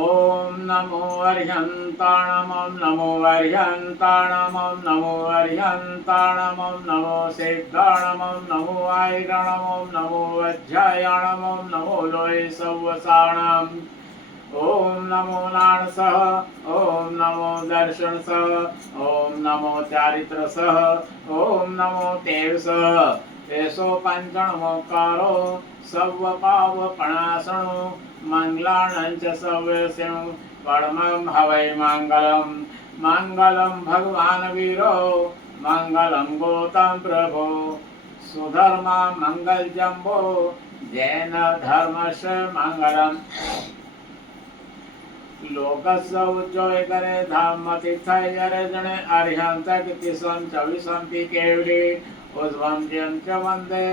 ओम नमो अर्हन्ताणम् ओम नमो अर्हन्ताणम् ओम नमो अर्हन्ताणम् ओम नमो सिद्धाणम् ओम नमो आयरणम् ओम नमो वज्रायणम् ओम नमो लोय सवसाणम् ओम नमो नाणसः ओम नमो दर्शनसः ओम नमो चारित्रसः ओम नमो तेजसः एसो पंचणमोकारो सव्वपावपणासणो मंगलाणञ्च सव्यस्यं परमं हवै मङ्गलम् मङ्गलं भगवान् वीरो मङ्गलं गौतम प्रभो सुधर्मा मङ्गलजम्बो जैन धर्मस्य मङ्गलम् लोकस्य उच्चय करे धाम तीर्थय जरे जने अर्हन्त कितिसं चविसंति केवली उज्वं च वन्दे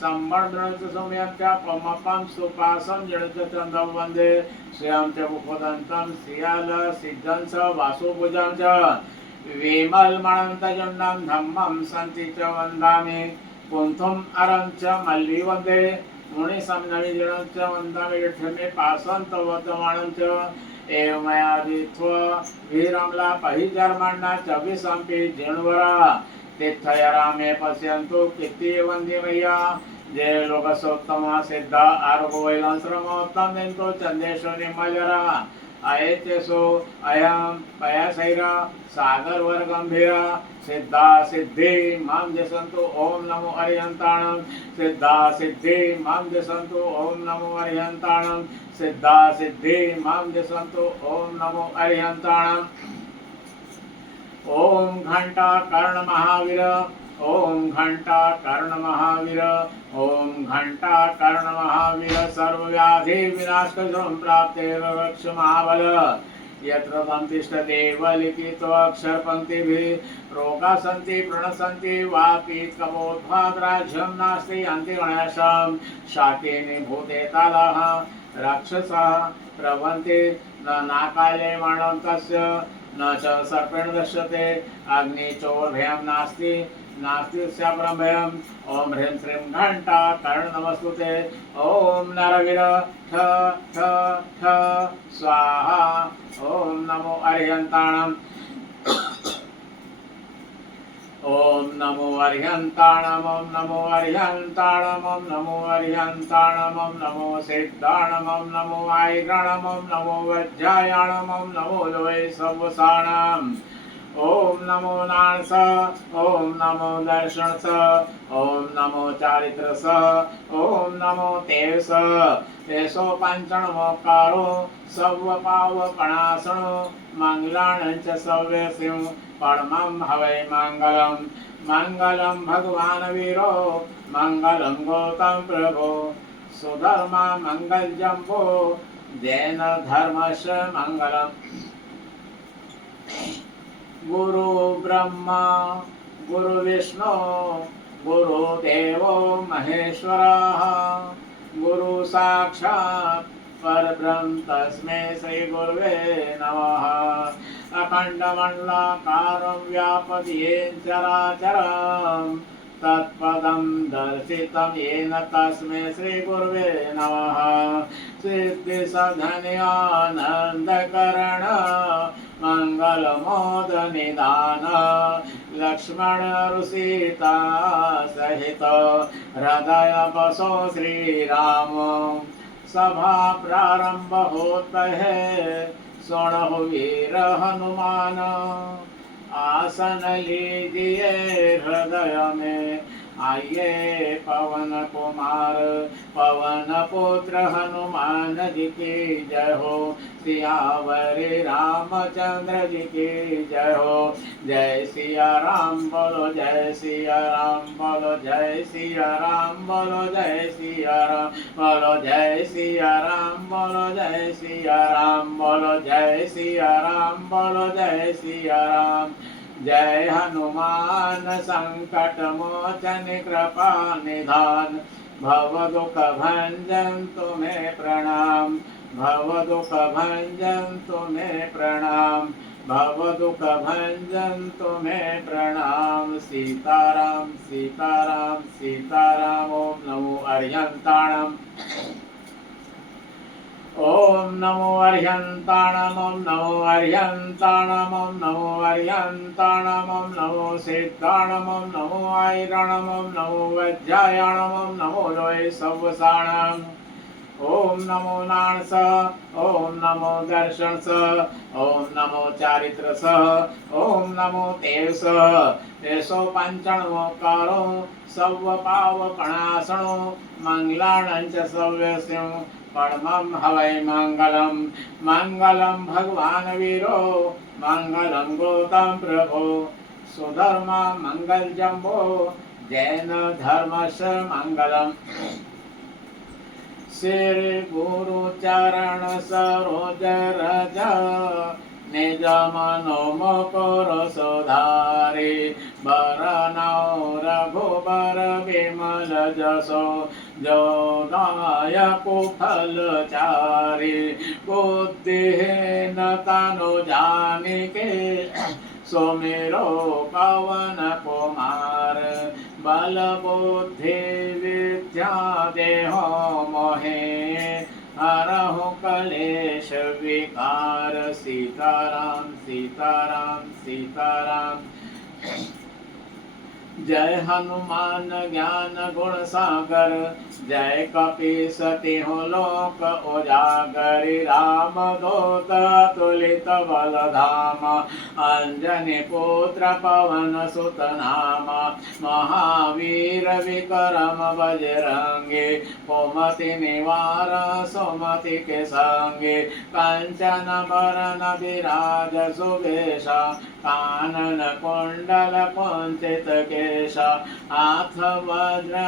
सम्मर्दन च सौम्यं च पमपं सुपासं जड़ च चन्दं वन्दे श्रियं च उपदन्तं श्रियाल सिद्धं च वासुभुजं च विमलमणन्तजन्नं धम्मं सन्ति च वन्दामि कुन्थुम् अरं च मल्ली वन्दे मुनिसंनविजनं च वन्दामि विठ्ठमे पासन्तवतमानं च एवमयादित्व वीरमला पहिजर्मण्णा चविसंपि जिणवरा तीर्थयरामे पश्यन्तु कीर्ति वन्दे मय्या जय लोकसोत्तमा सिद्धा आरोग्य वैलांश्रमोत्तम देंतो चंदेशो निमलरा अयतेसो अयम पयासैरा सागर वर गंभीरा सिद्धा सिद्धि मां जसंतु ओम नमो अर्यंताणं सिद्धा सिद्धि मां जसंतु ओम नमो अर्यंताणं सिद्धा सिद्धि मां जसंतु ओम नमो अर्यंताणं ओम घंटा कर्ण महावीर ओम घंटा कर्ण महावीर ओम घंटा कर्ण महावीर सर्वव्याधि विनाशकं प्राप्ते रक्ष महाबल यत्र संतिष्ठदेव लिखितो अक्षरपङ्क्तिभिः रोगाः सन्ति प्रणसन्ति वापि कपोद्भाद्राज्यं नास्ति अन्तिगणेशं शाकेनि भूते तालः राक्षसः प्रभन्ति न नाकाले मरणं तस्य न च सर्पेण दश्यते अग्निचोर्भयं नास्ति नास्ति स्यापरं भयम् ओम ह्रीं श्रीं घंटा कर्ण नमस्तुते ओम नरवीर ठ ठ ठ स्वाहा ओम नमो अर्हन्ताणम् ओम नमो अर्हन्ताणम् ओम नमो अर्हन्ताणम् ओम नमो अर्हन्ताणम् ओम नमो सिद्धाणम् ओम नमो आयरणम् ओम नमो वज्रायणम् ओम नमो लोय सवसाणम् ओम नमो नाणस ओम नमो दर्शनस ओम नमो चारित्रस ओम नमो तेजस तेजसो पंचणमोकारो सव्वपावपणासणो मंगलाणञ्च सव्यस्यं परमं हवै मङ्गलम् मङ्गलं भगवान् वीरो मङ्गलं गौतम प्रभो सुधर्मा मङ्गलजम्बो जैन धर्मस्य मङ्गलम् गुरु ब्रह्मा गुरु विष्णु गुरुदेवो महेश्वरः गुरु साक्षात् परब्रह्म तस्मै श्री गुरुवे नमः अखण्डमण्डलाकारं व्यापयेन चराचरं तत्पदं दर्शितं येन तस्मै श्री गुरुवे नमः सिद्धिसधन्यानन्दकरण मंगलमोदनिदान लक्ष्मण ऋषिता सहित हृदय बसो श्रीराम सभा प्रारंभ होता है सुनो वीर हनुमान आसन लीजिए हृदय में आइए पवन कुमार पवन पुत्र हनुमान जी की जय हो सियावरे रामचंद्र जी की जय हो जय सिया राम बोलो जय सिया राम बोलो जय सिया राम बोलो जय सिया राम बोलो जय सिया राम बोलो जय सिया राम बोलो जय सिया राम बोलो जय सिया राम जय हनुमान संकट मोचन कृपा निधान भव दुख भंजन तुम्हें प्रणाम भव दुख भंजन तुम्हें प्रणाम भव दुख भंजन तुम्हें प्रणाम सीताराम सीताराम सीताराम ओम नमो अर्हन्ताणम् ओम नमो अर्हन्ताणम् ओम नमो अर्हन्ताणम् ओम नमो अर्हन्ताणम् ओम नमो सिद्धाणम् ओम नमो आयरणम् ओम नमो वज्रायणम् ओम नमो लोय सवसाणम् ओम नमो नाणस ओम नमो दर्शनस ओम नमो चारित्रस ओम नमो तेस तेसो पंचणोकारो सव पावपणासणो मंगलाणंच सव्यस्यो परमं हवै मंगलम मंगलम भगवान वीरो मंगलम गौतम प्रभो सुधर्म मंगल जम्बो जैन धर्मस मंगलम श्री गुरु चरण सरोज रज निज मनो मकर सुधारे बरनौ रघुबर विमल जसो जो नायक फल चारि बुद्धिहीन तनु जानिके सुमिरो पवन कुमार बल बुद्धि विद्या देहो मोहे हरहु कलेश विकार सीताराम सीताराम सीताराम। जय हनुमान ज्ञान गुण सागर जय कपीसति हो लोक उजागर राम दूत तुलित बल धाम अंजनी पुत्र पवन सुत नाम महावीर विक्रम बजरंगी कुमति निवार सुमति के संगे कंचन बरन विराज सुबेशा कानन कुंडल कुंचित केशा हाथ वज्र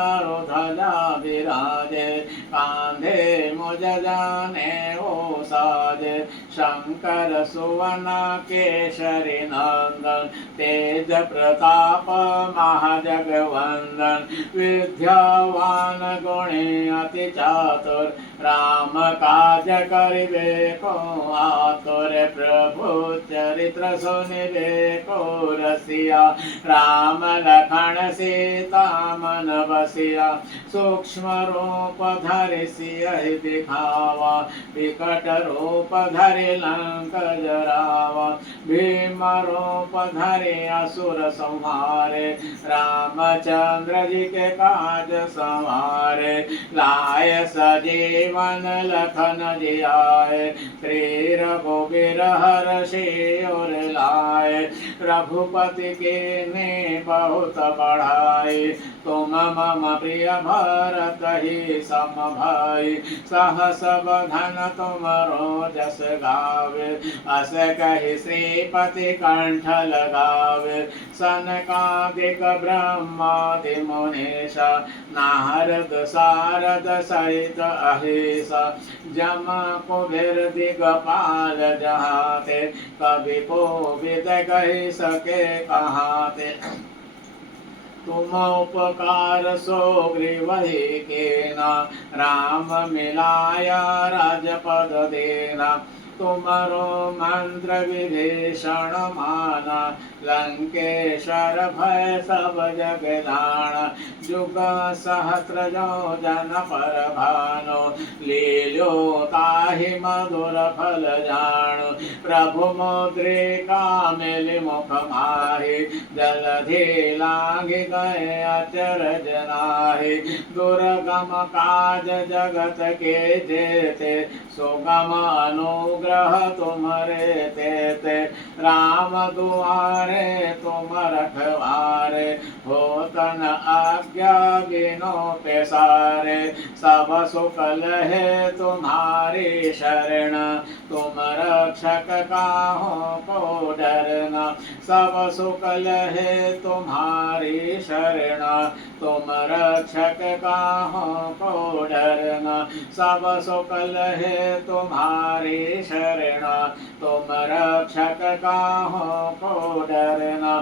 ध्वजा विराजे कांधे मुझ जाने ओ साजे शंकर सुवन केशरी नंदन तेज प्रताप महाजगवंदन विद्यावान गुणी अति चातुर राम काज करिबे को आतुर प्रभु चरित्र सुनिबे को रसिया राम लखन सीता मन बसिया सूक्ष्म रूप धरि सियहि दिखावा विकट रूप धरि लंक जरावा भीम रूप धरि असुर संहारे रामचंद्र जी के काज संवारे लाय सजीवन लखन जियाए श्री रघुवीर हर्षि उर लाए रघुपति के ने बहुत बढ़ाई तुम मम प्रिय भरत ही सम भाई सहस बधन तुम जस गावे अस कहि श्रीपति कंठ लगावे सनकादिक ब्रह्मादि मुनीषा नारद सारद सहित अहिसा जम कुबेर दिगपाल जहाते कवि कोविद कहि सके कहाते तुम उपकार सुग्रीवहि केना राम मिलाया राजपद देना तुमरो मंत्र विभीषण माना लंकेश्वर भय सब जग जाना जुग सहस्र जो जन पर भानो लीलो ताहि मधुर फल जानो प्रभु मुद्रिका मिलि मुख माहि जलधि लांघि गए अचरज नाहि दुर्गम काज जगत के जेते सुगम अनुग्रह तुम्हारे तेते राम दुआरे तुम रखवारे हो तन आज्ञा बिनो पेसारे सब सुकल है तुम्हारी शरण तुम रक्षक काहो को डरना सब सुकल है तुम्हारी शरण तुम रक्षक काहो को डरना सब सुकल है तुम्हारी शरण तुम रक्षक काहो को डरना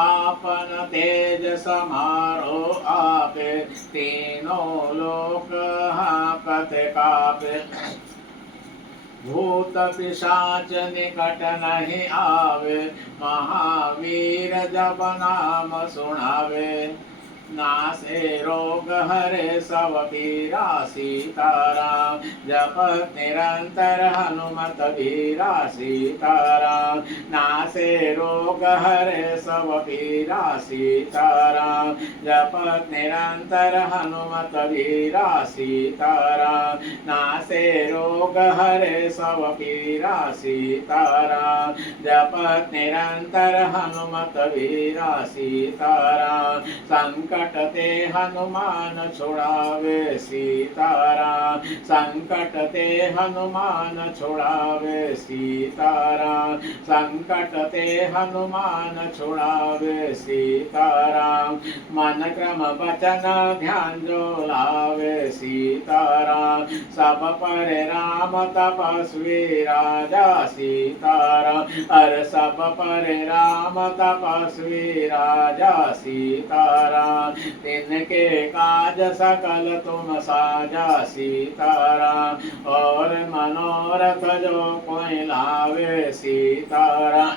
आपन तेज समारो आपे तीनों लोक हाकत कापे भूत पिशाच निकट नहीं आवे महावीर जब नाम सुनावे नासे रोग हरे सब पीरा सीताराम। जपत निरंतर हनुमत वीरा सीताराम। नासे रोग हरे सब पीरा सीताराम। जपत निरंतर हनुमत वीरा सीताराम। नासे रोग हरे सब पीरा सीताराम। जपत निरंतर हनुमत वीरा सीताराम। संकट ते हनुमान छुड़ावे सीताराम। संकट ते हनुमान छुड़ावे सीताराम। संकट ते हनुमान छुड़ावे सीताराम। मन क्रम वचन ध्यान जो लावे सीताराम। सब पर राम तपस्वी राजा सीताराम। अर सब पर राम तपस्वी राजा सीताराम। तिनके काज सकल तुम साजा सीताराम। और मनोरथ जो कोई लावे सीताराम।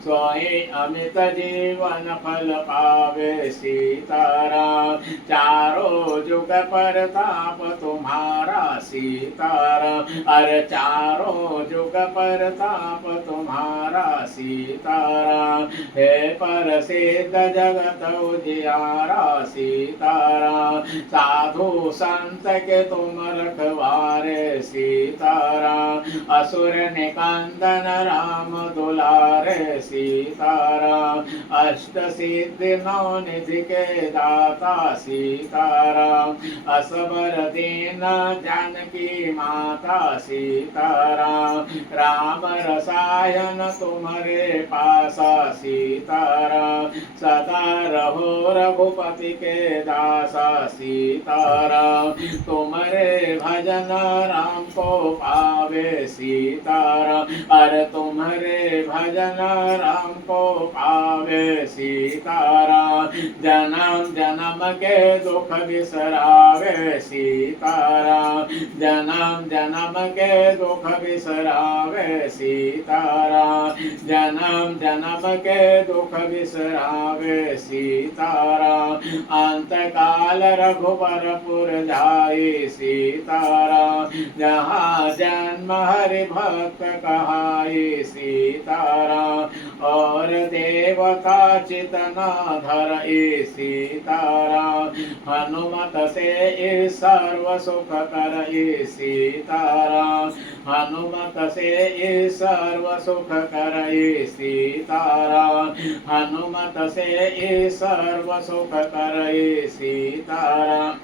सोई अमित जीवन फल पावे सीताराम। चारों जुग पर ताप तुम्हारा सीताराम। अरे चारों जुग पर ताप तुम्हारा सीताराम। हे प्रसिद्ध जगत उजियारा सीताराम। साधु संत के तुम रखवारे सीताराम। असुर निकंदन राम दुलारे सीताराम। अष्ट सिद्धि नौ निधि के दाता सीताराम। असबर दीन जानकी माता सीताराम। राम रसायन तुम्हारे पासा सीताराम। सदा रहो रघुपति के दासा सीताराम। तुम्हारे भजन राम को पावे सीताराम। अरे तुम्हारे भजन राम को पावे सीताराम। जन्म जन्म के दुख बिसरावे सीताराम। जन्म जन्म के दुख बिसरावे सीताराम। जन्म जन्म के दुख बिसरावे सीताराम। अंत काल रघुबरपुर जाई सीताराम। जहाँ जन्म हरि भक्त कहाई सीताराम। और देवता चितना धरई सीताराम। हनुमत से सर्व सुख करई सीताराम। हनुमत से सर्व सुख करई सीताराम। हनुमत से सर्व सुख करई सीताराम।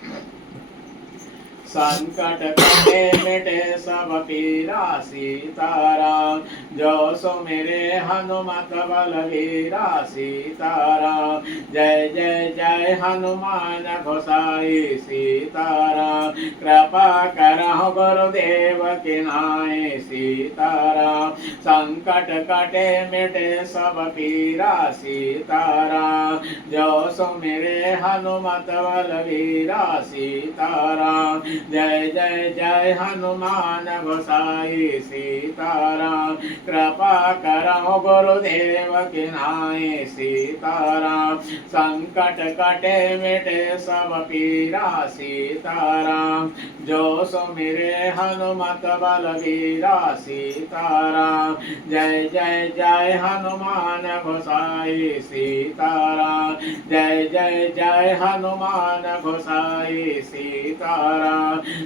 संकट कटे मिटे सब पीरा सीताराम। जो सुमिरे हनुमत बलवीरा सीताराम। जय जय जय हनुमान गोसाई सीताराम। कृपा करहु गुरुदेव की नाई सीताराम। संकट कटे मिटे सब पीरा सीताराम। जो सुमिरे हनुमत बलवीरा सीताराम। जय जय जय हनुमान गोसाई सीताराम। कृपा करहु गुरुदेव की नाई सीताराम। संकट कटे मिटे सब पीरा सीताराम। जो सुमिरे हनुमत बलवीरा सीताराम। जय जय जय हनुमान गोसाई सीताराम। जय जय जय हनुमान गोसाई सीताराम।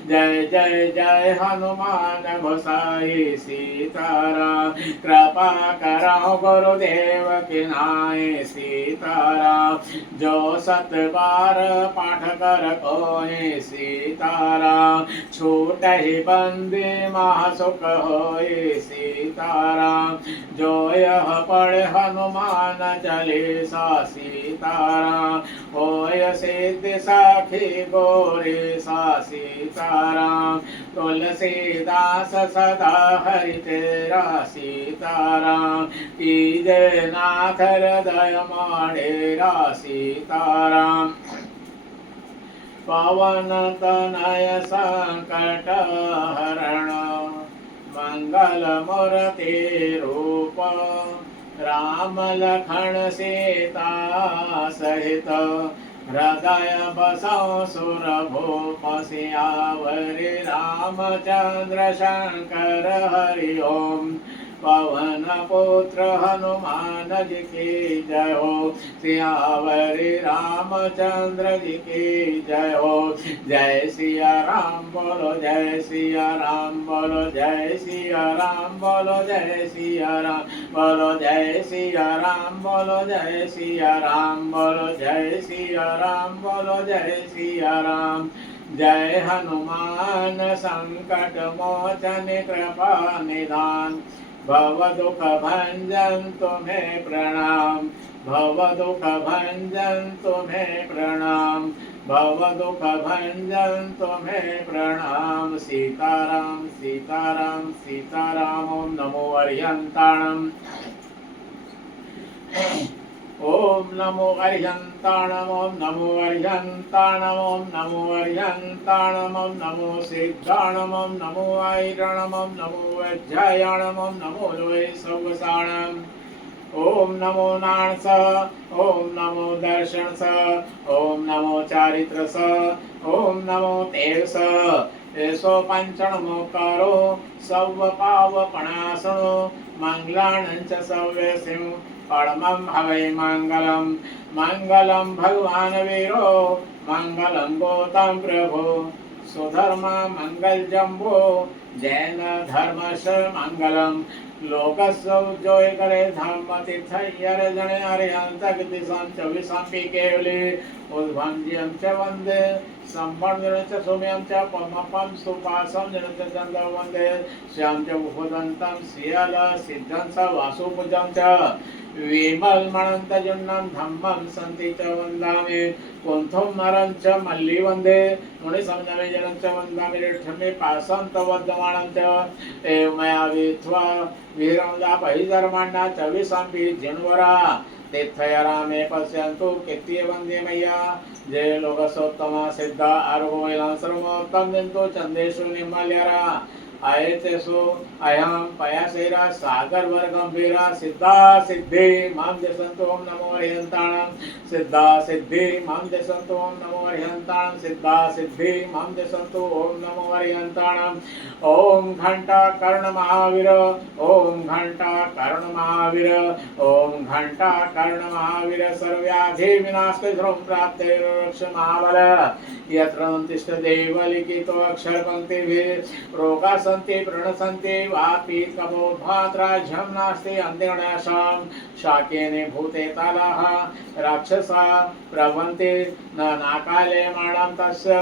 जय जय जय हनुमान गोसाई सीताराम। कृपा करहु गुरुदेव की नाई सीताराम। जो सत बार पाठ कर कोई सीताराम। छूट ही बंदी महासुख होई सीताराम। जो यह पढ़े हनुमान चालीसा सीताराम। होय सिद्धि साखी गोरी सा सीताराम। तुलसीदास सदा हरि तेरा सीताराम। कीजय नाथ हृदय माडेरा सीताराम। पवन तनय संकट हरण मंगल मूर्ति रूप। राम लखन सीता सहित हृदय बसौ सुरभूप सियावरि रामचंद्र शंकर हरि ओम। पवन पुत्र हनुमान जी की जय हो। सियावरि रामचंद्र जी की जय हो। जय सिया राम बोलो जय सिया राम बोलो जय सिया राम बोलो जय सिया राम बोलो जय सिया राम बोलो जय सिया राम बोलो जय सिया राम बोलो जय सिया राम। जय हनुमान संकट मोचन कृपा निधान। भव दुख भंजन तुम्हें प्रणाम। भव दुख भंजन तुम्हें प्रणाम। भव दुख भंजन तुम्हें प्रणाम। सीताराम सीताराम सीताराम। ओम नमो अरिहंताणम। ओम नमो अरिहंताणम। ओम नमो अरिहंताणम। ओम नमो अरिहंताणम। ओम नमो सिद्धाणम। ओम नमो आयरणम। ओम नमो वज्रायणम। ओम नमो लोहे सवसाणम। ओम नमो नाणस। ओम नमो दर्शनस। ओम नमो चारित्रस। ओम नमो तेजस। एसो पंचणमो करो सव पावपणासनो। मंगलाणंच सव्यसिं परमं हवै मंगलम। मंगलम भगवान वीरो मंगलम गौतम प्रभु। सुधर्मा मंगल जम्बो जैन धर्मश मंगलम। लोकस्व जोय करे धाम तीर्थ यर जने अरिहंत दिशां च विशांपि केवले। उद्भं जियं च वन्दे संवर्धन च सौम्यं च पमपं सुपासं जन च चंद वन्दे। श्याम च भूदन्तं सियल सिद्धं स वासुपूजं च। विमलमणंत जुन्नं धम्मं सन्ति च वन्दामि। कुंथुं नरं च मल्ली वन्दे मुनि संयमे जनं च वन्दामि। रिष्ठमे पासं तवद्यमानं च एवमया वित्वा वीरं जापहि धर्माण्डा च विशांपि जिन्वरा। तीर्थयरामे पश्यन्तु कीर्ति वन्दे मय्या। जय लोकसोत्तमा सिद्धा आरोग्यवैलां सर्वोत्तम दिन्तु चंदेषु निर्मल्यरा। आयतेषु अयं पयासेरा सागर वर गंभीरा। सिद्धा सिद्धि मां जसन्तु। ओम नमो अरिहंताणं। सिद्धा सिद्धि मां जसन्तु। ओम नमो अरिहंताणं। सिद्धा सिद्धि मां जसन्तु। ओम नमो अरिहंताणं। ओम घंटा कर्ण महावीर। ओम घंटा कर्ण महावीर। ओम घंटा कर्ण महावीर। सर्वव्याधि विनाश ध्रुव प्राप्ते रक्ष महाबल। यत्र तिष्ठ देव लिखितो अक्षर पंक्तिभिः रोगा सन्ति प्रणसन्ति वापि कपोद्भात्राज्यं नास्ति अन्तिगणाशां। शाकेने भूते तालाः राक्षसा प्रभवन्ति न नाकाले माणं तस्य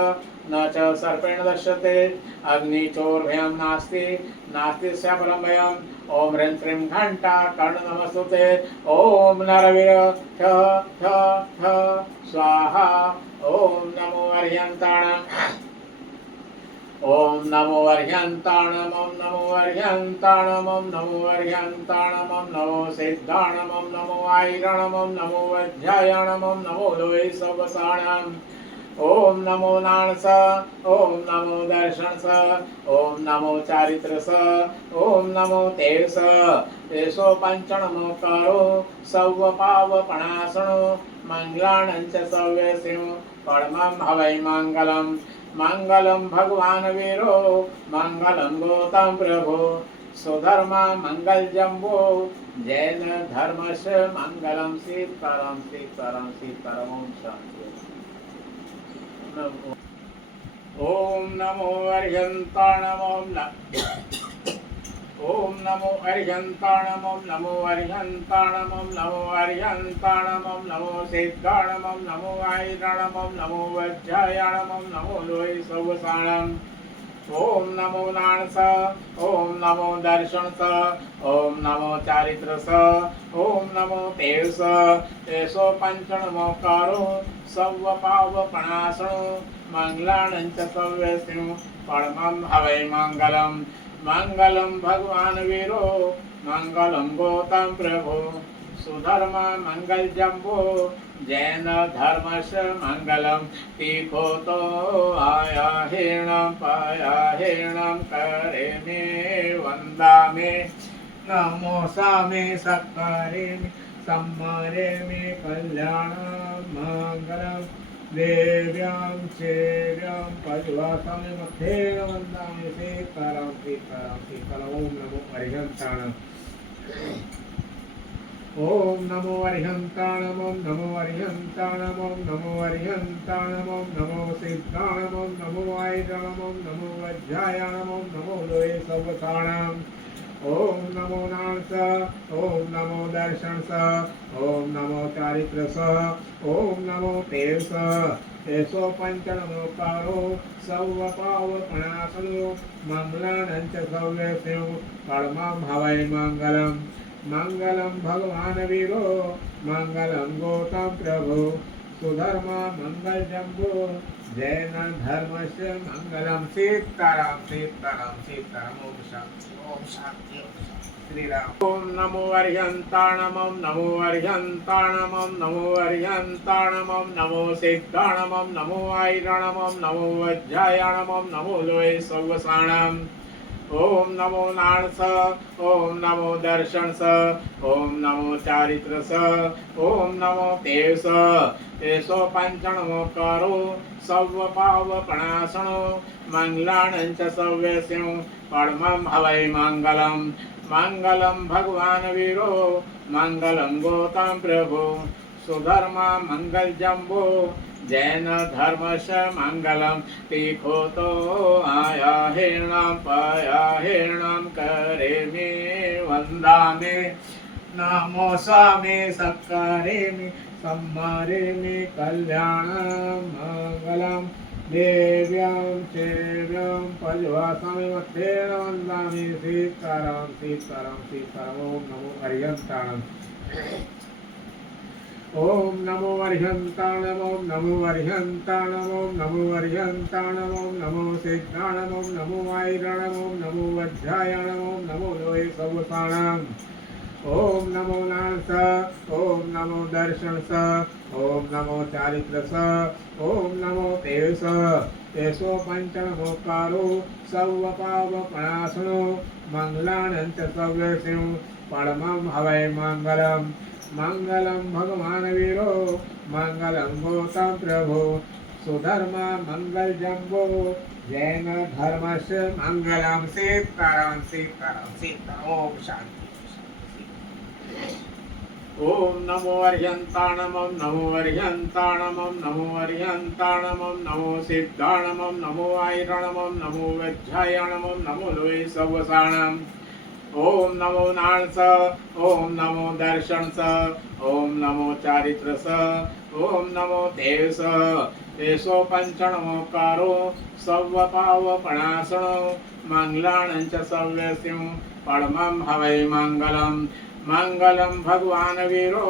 न च सर्पेण दश्यते। अग्निचोर्भयं नास्ति नास्ति स्य परं भयम्। ओम ह्रीं श्रीं घंटा कर्ण नमस्तुते। ओम नरवीर ठ ठ ठ स्वाहा। ओम नमो अरिहंताणं। ओम नमो अरिहंताणं। ओम नमो अरिहंताणं। ओम नमो अरिहंताणं। ओम नमो सिद्धाणं। ओम नमो आयरणं। ओम नमो वज्रायणं। ओम नमो लोहे सवसाणं। ओम नमो नाणस। ओम नमो दर्शनस। ओम नमो चारित्रस। ओम नमो तेजस। एषो पंचणमो करो सव पावपणासनो। मंगलाणंच सव्यसिं परमं हवै मंगलम। मंगलम भगवान वीरो मंगलम गौतम प्रभु। सुधर्मा मंगल जम्बो जैन धर्मश मंगलम। सीताराम सीताराम सीताराम। ओम शांति। ओम नमो अरिहंताणं। ओम नमो अरिहंताणं। ओम नमो अरिहंताणं। ओम नमो अरिहंताणं। ओम नमो सिद्धाणं। ओम नमो आयरणं। ओम नमो वज्रायणं। ओम नमो लोहे सवसाणं। ओम नमो नाणस। ओम नमो दर्शनस। ओम नमो चारित्रस। ओम नमो तेजस। एषो पंचणमो करो सव पावपणासनो। मंगलाणंच सव्यसिं परमं हवै मंगलम। मंगलम भगवान वीरो मंगलम गौतम प्रभु। सुधर्मा मंगल जम्बो जैन धर्मश मंगलम। तीखो तो आया हिरणं पाया हिरणं करे में वंदा में। नमो सामे सत्कारे में सम्मारे में कल्याण मंगलम। देव्यां सेव्यां पद्मासनमध्येन वन्दामि सीतारां सीतारां सीतारां ॐ नमो अरिहन्ताणम् ॐ नमो अरिहन्ताणम् ॐ नमो अरिहन्ताणम् ॐ नमो अरिहन्ताणम् ॐ नमो सिद्धाणम् ॐ नमो आयुधाणम् ॐ नमो वज्रायाणम् ॐ नमो लोये सर्वसाणाम् ॐ नमो नानस ॐ नमो दर्शनस ॐ नमो चारित्रस ॐ नमो तेजस एसो पंचनमोकारो सौवपावपणासनो मंगलानंच सौव्यस्यो परमं भवै मंगलम् मंगलम भगवान वीरो मंगलम गौतम प्रभु सुधर्मा मंगल जम्बो जैन धर्म से मंगलम सीताराम सीताराम सीताराम ओम शांति ओम शांति श्री राम ओम नमो अरिहंताणम् ओम नमो अरिहंताणम् ओम नमो अरिहंताणम् ओम नमो सिद्धाणम् ओम नमो आयुधाणम् ओम नमो वज्रायाणम् ओम नमो लोये सर्वसाणाम् ओम नमो नानस ओम नमो दर्शनस ओम नमो चारित्रस ओम नमो तेजस एसो पंचनमोकारो सौवपावपणासनो मंगलानंच सौव्यस्यो परमं भवै मंगलम् मंगलम भगवान वीरो मंगलम गौतम प्रभु सुधर्मा मंगल जम्बो जैन धर्मश मंगलम तीखो तो आया हिरणं पाया हिरणं करे मे वंदा मे नमो स्वामी सत्कारे मे सम्मारे मे कल्याण मंगलम देव्यां सेव्यां पद्मासने मध्येन वन्दामि सीतारां सीतारां सीतारां ॐ नमो अरिहन्ताणम् ओम नमो अरिहन्ताणम् ओम नमो अरिहन्ताणम् ओम नमो अरिहन्ताणम् ओम नमो सिद्धाणम् ओम नमो आयुधाणम् ओम नमो वज्रायाणम् ओम नमो लोये सर्वसाणाम् ओम नमो नानस ओम नमो दर्शनस ओम नमो चारित्रस ओम नमो तेजस एसो पंचनमोकारो सौवपावपणासनो मंगलानंच सौव्यस्यो परमं भवै मंगलम् मंगलम भगवान वीरो मंगलम गौतम प्रभु सुधर्मा मंगल जम्बो जैन धर्मस्य मंगलम सीताराम सीताराम सीताराम ओम शांति ओम नमो अरिहन्ताणम् ओम नमो अरिहन्ताणम् ओम नमो अरिहन्ताणम् ओम नमो सिद्धाणम् ओम नमो आयुधाणम् ओम नमो वज्रायाणम् ओम नमो लोये सर्वसाणाम् ओम नमो नानस ओम नमो दर्शनस ओम नमो चारित्रस ओम नमो तेजस एसो पंचनमोकारो सौवपावपणासनो मंगलानंच सौव्यस्यो परमं भवै मंगलम् मंगलम भगवान वीरो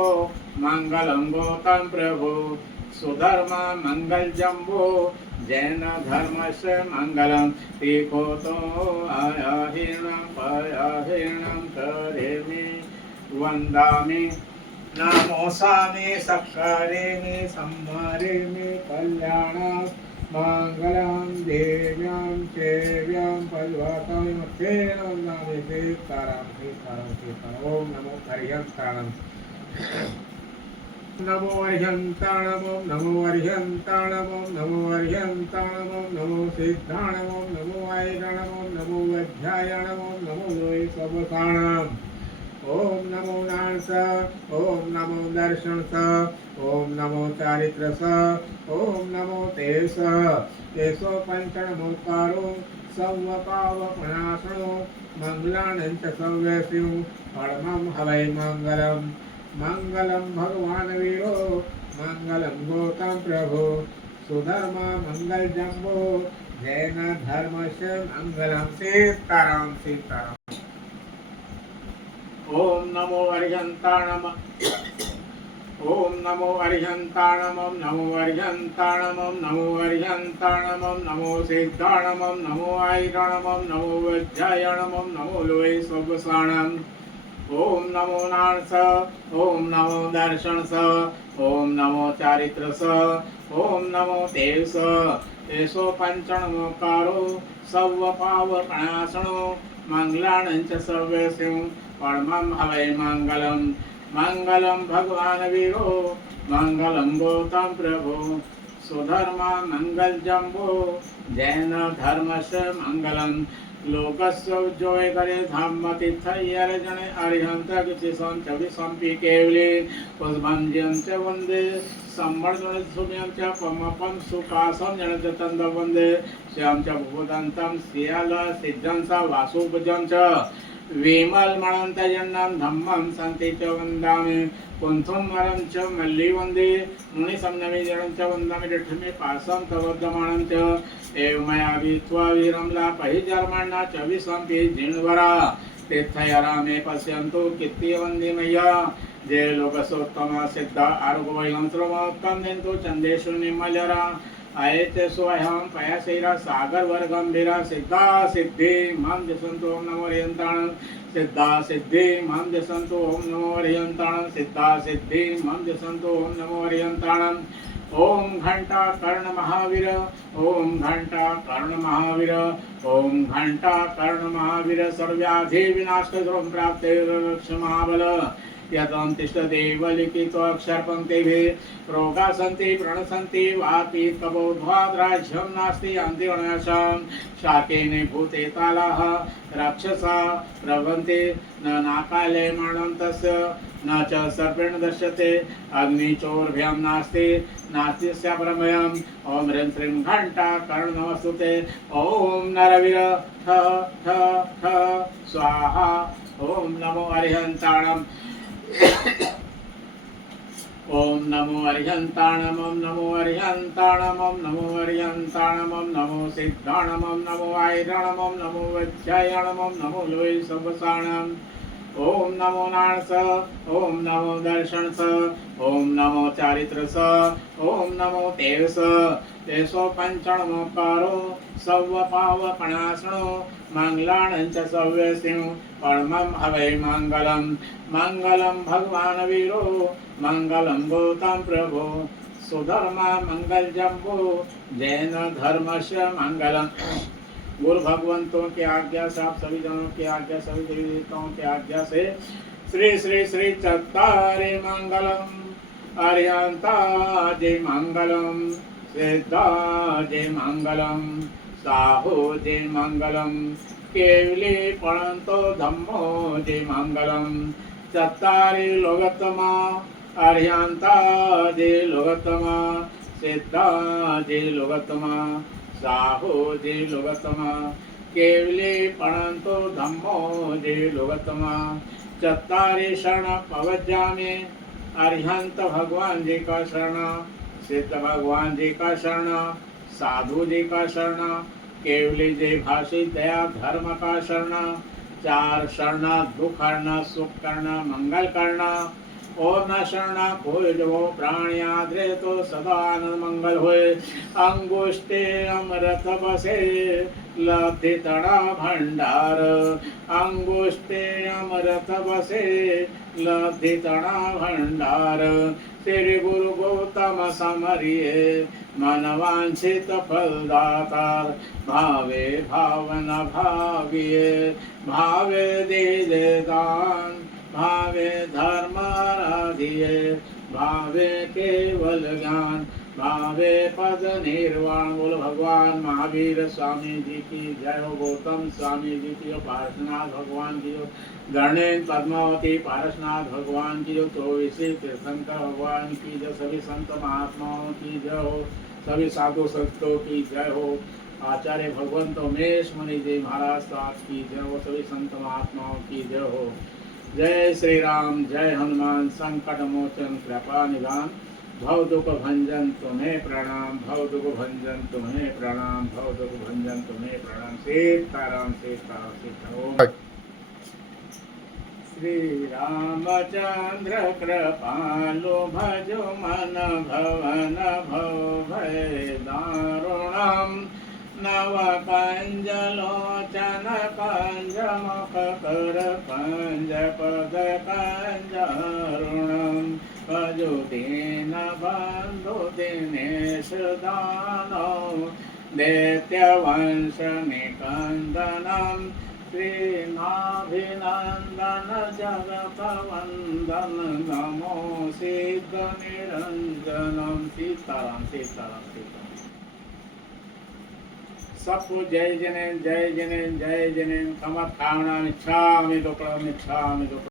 मंगलम गौतम प्रभु सुधर्मा मंगल जम्बो जैन धर्मस्य मंगलम तीखो तो आया हिरणं पाया हिरणं करे मे वन्दामि नमो स्वामी सत्कारे मे सम्मारे मे कल्याण मंगलम देव्यां सेव्यां पद्मासने मध्येन वन्दामि सीतारां सीतारां सीतारां ॐ नमो अरिहन्ताणम् नमो अरिहन्ताणम् ॐ नमो अरिहन्ताणम् ॐ नमो अरिहन्ताणम् ॐ नमो सिद्धाणम् ॐ नमो आयुधाणम् ॐ नमो वज्रायाणम् ॐ नमो लोये सर्वसाणाम् ओम नमो नानस ओम नमो दर्शनस ओम नमो चारित्रस ओम नमो तेजस एसो पंचनमोकारो सौवपावपणासनो मंगलानंच सौव्यस्यो परमं भवै मंगलम् मंगलम भगवान वीरो मंगलम गौतम प्रभु सुधर्मा मंगल जम्बो जैन धर्मस्य मंगलम सीताराम सीताराम ओम नमो अरिहन्ताणम् ओम नमो अरिहन्ताणम् ओम नमो अरिहन्ताणम् ओम नमो अरिहन्ताणम् ओम नमो सिद्धाणम् ओम नमो आयुधाणम् ओम नमो वज्रायाणम् ओम नमो लोये सर्वसाणाम् ओम नमो नानस ओम नमो दर्शनस ओम नमो चारित्रस ओम नमो तेजस एसो पंचनमोकारो सौवपावपणासनो मंगलानंच सौव्यस्यो परमं भवै मंगलम् मंगलम भगवान वीरो मंगलम गौतम प्रभु सुधर्मा मंगल जम्बो जैन धर्मस्य मंगलम लोकस्य उज्जोय करे धम्म तीर्थ जने अरिहंत किसी संचवि संपी केवले पुष्पंजन च वंदे संवर्धन सुम्यं च पमपम सुकासं जन च तंद वंदे श्याम च भूदंतम सियाल सिद्धं स वासुपजं च विमल मणंत जन्नम धम्मं संति च वंदामि कुंथुम मरं च मल्ली वंदे मुनि संनमि जनं च वंदामि डिठमे पासं तवद्दमानं च एवमया वित्वा वीरमला पहिजर्मण्णा च विसंपि जिन्वरा तीर्थयरामे पश्यन्तु कीर्तिवन्दी मय्या जय लोकसोत्तम सिद्ध आरोग्यवैलं सर्वोत्तम देन्तु चन्देषु निर्मलरा आयते स्वयं पयासेरा सागर वर गंभीरा सिद्धा सिद्धि मां जसंतो ओम नमो हरियंताण सिद्धा सिद्धि मां जसंतो ओम नमो हरियंताण सिद्धा सिद्धि मां जसंतो ओम नमो हरियंताण ओम घंटा कर्ण महावीर ओम घंटा कर्ण महावीर ओम घंटा कर्ण महावीर सर्व्याधि विनाश करो प्राप्ते रक्ष महाबल यतं तिष्ठति वलिखितो अक्षरपङ्क्तिभिः रोगाः सन्ति प्रणसन्ति वापि कबोध्वाद्राज्यं नास्ति अन्तिवनाशां शाकेन भूते तालाः राक्षसा प्रभन्ति न नाकाले मरणं तस्य न च सर्पेण दर्श्यते अग्निचोर्भ्यां नास्ति नास्ति स्यापरमयम् ॐ ह्रीं श्रीं घण्टा कर्णनमस्तुते ॐ नरवीर ठ ठ ठ स्वाहा ॐ नमो अरिहन्ताणम् ओम नमो अरिहंताणम ओम नमो अरिहंताणम ओम नमो अरिहंताणम ओम नमो सिद्धाणम ओम नमो आयरणम ओम नमो वज्रायणम ओम नमो लोय सबसाणम ओम नमो नाणस ओम नमो दर्शनस ओम नमो चारित्रस ओम नमो देवस तेसो पंचणमोकारो सव्वपावपणासणो मंगलाणंच सव्यसिंह परमं हवै मंगलम मंगलम भगवान वीरो मंगलम गौतम प्रभु सुधर्मा मंगल जम्बो जैन धर्मस्य मंगलम गुरु भगवंतों की आज्ञा से आप सभी जनों की आज्ञा सभी देवी देवताओं की आज्ञा से श्री श्री श्री चत्तारे मंगलम अरिहंता जय मंगलम सिद्धा जय मंगलम साहो जय मंगलम केवली पणंतो धम्मो जय मंगलम चत्तारे लोगतमा अरिहंता जय लोगतमा सिद्धा जय लोगतमा साहो जय लोगतमा केवली पणंतो धम्मो जय लोगतमा चत्तारे शरण पवज्जामि अरिहंत भगवान जी का शरण सिद्ध भगवान जी का शरण साधु जी का शरण केवली जय भाषी दया धर्म का शरण चार शरण दुख हरण सुख करना मंगल करना और न शरणा कोई जो प्राणी आदरे तो सदा आनंद मंगल होए अंगुष्टे अमृत बसे लब्धि तड़ा भंडार अंगुष्टे अमृत बसे लब्धि तड़ा भंडार श्री गुरु गौतम समरिये मन वांछित फलदातार भावे भावना भाविये भावे दे दान भावे धर्माराधिये भावे केवल ज्ञान भावे पद निर्वाण। बोल भगवान महावीर स्वामी जी की जय हो, गौतम स्वामी जी की हो, पारसनाथ भगवान की हो, गणेश पद्मावती पारसनाथ भगवान की हो, 24 तीर्थंकर भगवान की जय, सभी संत महात्माओं की जय हो, सभी साधु संतों की जय हो, आचार्य भगवंत उमेश मुनि जी महाराज साहब की जय हो, सभी संत महात्माओं की जय हो। जय श्री राम, जय हनुमान, संकट मोचन कृपा निदान, भव दुख भंजन तुम्हें प्रणाम, भव दुख भंजन तुम्हें प्रणाम, भव दुख भंजन तुम्हें प्रणाम। सीताराम सीताराम सीताराम। श्री रामचंद्र कृपालु भजो मन भवन भव भय दारुणम नव कंजलोचन कंज मुख कर कंज पद कंजरुणम भजो दीन बंधु दिनेश दानव दैत्य वंश निकंदनम श्रीनाभिनन्दन जगतवन्दन नमो सिद्धनिरञ्जनं सीताराम सीताराम सीताराम। सबको जय जनेन जय जनेन जय जनेन। खमत खावना मिच्छामि दुक्कडम मिच्छामि दुक्कडम।